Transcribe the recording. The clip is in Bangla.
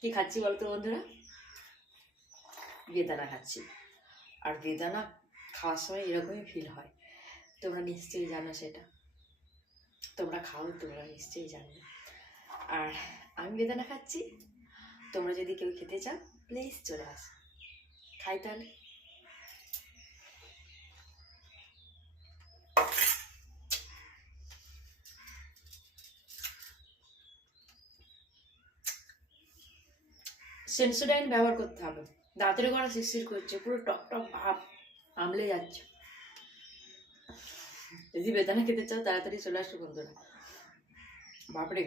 কি খাচ্ছি বলতো বন্ধুরা? বেদানা খাচ্ছি। আর বেদানা খাওয়ার সময় এরকমই ফিল হয়, তোমরা নিশ্চয়ই জানো সেটা। তোমরা খাও, তোমরা নিশ্চয়ই জানো। আর আমি বেদানা খাচ্ছি, তোমরা যদি কেউ খেতে চাও প্লিজ চলে আসো, খাই তাহলে। সেন্সোডাইন ব্যবহার করতে হবে, দাঁতের গোড়া শিরশির করছে, পুরো টক টক ভাব আমলে যাচ্ছে। যদি বেদানা খেতে চাও তাড়াতাড়ি চলে আসো বন্ধুরা। বাপরে,